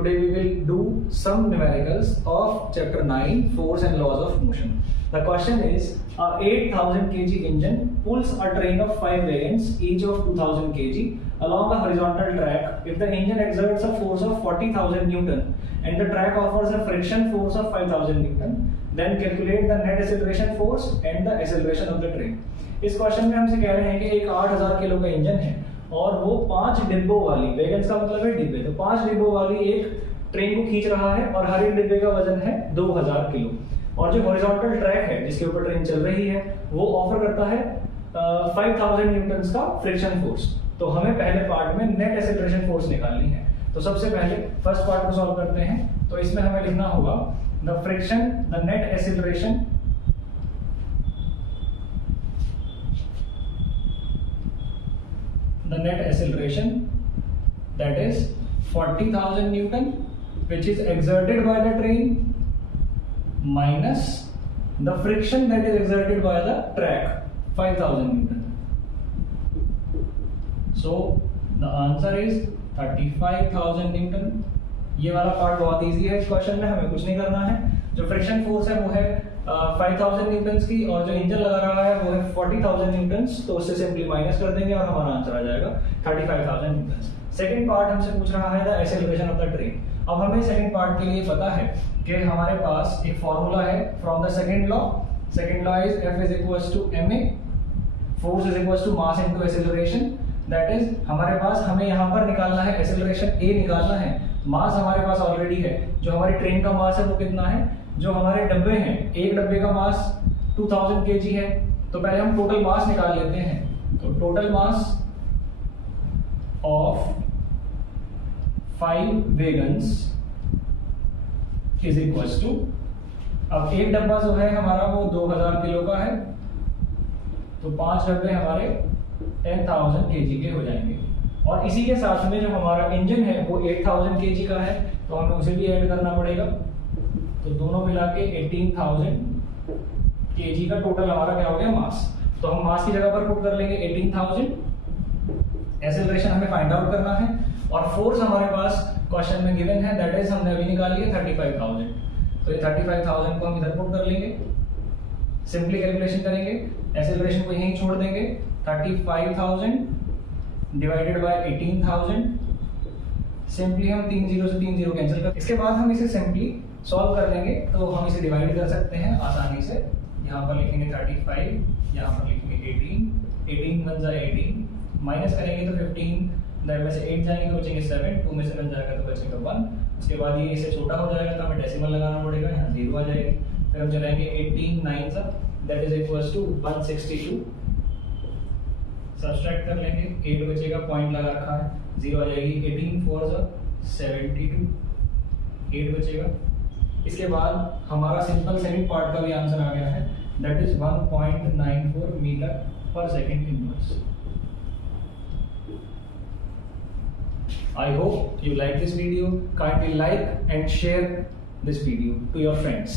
Today we will do some numericals of chapter 9 Force and Laws of Motion. The question is, a 8000 kg engine pulls a train of 5 wagons each of 2000 kg along a horizontal track if the engine exerts a force of 40,000 Newton and the track offers a friction force of 5000 Newton. Then calculate the net acceleration force and the acceleration of the train. इस question में हमसे कह रहे हैं कि एक 8000 kilo का engine है और वो 5 डिब्बों वाली, वैगन्स का मतलब है डिब्बे, तो 5 डिब्बों वाली एक ट्रेन को खींच रहा है और हर एक डिब्बे का वजन है 2000 किलो। और जो हॉरिजॉन्टल ट्रैक है जिसके ऊपर ट्रेन चल रही है वो ऑफर करता है 5000 न्यूटन का फ्रिक्शन फोर्स। तो हमें पहले पार्ट में नेट एक्सेलरेशन फोर्स निकालनी है। तो सबसे पहले फर्स्ट पार्ट को सॉल्व करते हैं। तो इसमें हमें लिखना होगा the friction, the net acceleration that is 40,000 Newton which is exerted by the train minus the friction that is exerted by the track 5000 Newton. So the answer is 35,000 Newton. ये वाला पार्ट बहुत इजी है। इस question में हमें कुछ नहीं करना है। जो फ्रिक्शन फोर्स है वो है 5000 न्यूटन्स की और जो इंजन लगा रहा है वो है 40,000 न्यूटन्स। तो उससे सिंपली माइनस कर देंगे और हमारा आंसर आ जाएगा 35,000 न्यूटन्स। सेकंड पार्ट हमसे पूछ रहा है the acceleration of the train. अब हमें सेकंड पार्ट के लिए पता है कि हमारे पास एक फॉर्मूला है from the second law. Second law is F is equals to ma, force is equals to mass into acceleration. That is हमारे पास हमें यहाँ पर निकालना है एक्सेलरेशन a निकालना है। मास हमारे पास ऑलरेडी है। जो हमारी ट्रेन का मास है वो कितना है? जो हमारे डब्बे हैं, एक डब्बे का मास 2000 kg है। तो पहले हम टोटल मास निकाल लेते हैं। तो total mass of 5 wagons is equals to, अब एक डब्बा जो है हमारा वो 2000 किलो का है, तो 5 डब्बे हमारे 10,000 kg के हो जाएंगे। और इसी के साथ में जो हमारा इंजन है वो 8000 kg का है, तो हमें उसे भी ऐड करना पड़ेगा। तो दोनों मिला के 18,000 kg का टोटल हमारा क्या हो गया? मास। तो हम मास की जगह पर पुट कर लेंगे 18,000। एक्सेलरेशन हमें फाइंड आउट करना है और फोर्स हमारे पास क्वेश्चन में गिवन है, दैट इज हमने अभी निकाली है 35,000। तो ये 35,000 को हम इधर पुट कर लेंगे, सिंपली कैलकुलेशन करेंगे, एक्सेलरेशन को यहीं छोड़ देंगे। 35,000 डिवाइडेड बाय 18,000, सिंपली हम 3 0 से 3 0 कैंसिल कर, इसके बाद हम इसे सिंपली सॉल्व कर लेंगे। तो हम इसे डिवाइड कर सकते हैं आसानी से। यहाँ पर लिखेंगे 35, यहाँ पर लिखेंगे 18 1 जा 18, माइनस करेंगे तो 15, में से 8 जाएंगे तो बचेंगे 7, 2 में से 1 जाएगा तो बचेगा 1। उसके बाद ये इससे छोटा हो जाएगा तो हमें डेसिमल लगाना पड़ेगा, यहाँ 0 आ जाएगी। फिर हम चलाएंगे 18 9 सा, that is equals to 162। Subtract कर लेंगे, 8 बचेगा, पॉइंट लगा रखा है, 0 आ जाएगी। 18 4 सा 72, 8 बचेगा। इसके बाद हमारा सिंपल सेकंड पार्ट का भी आंसर आ गया है, दैट इज 1.94 मीटर पर second inverse. I hope you like this video. Kindly like and share this video to your friends.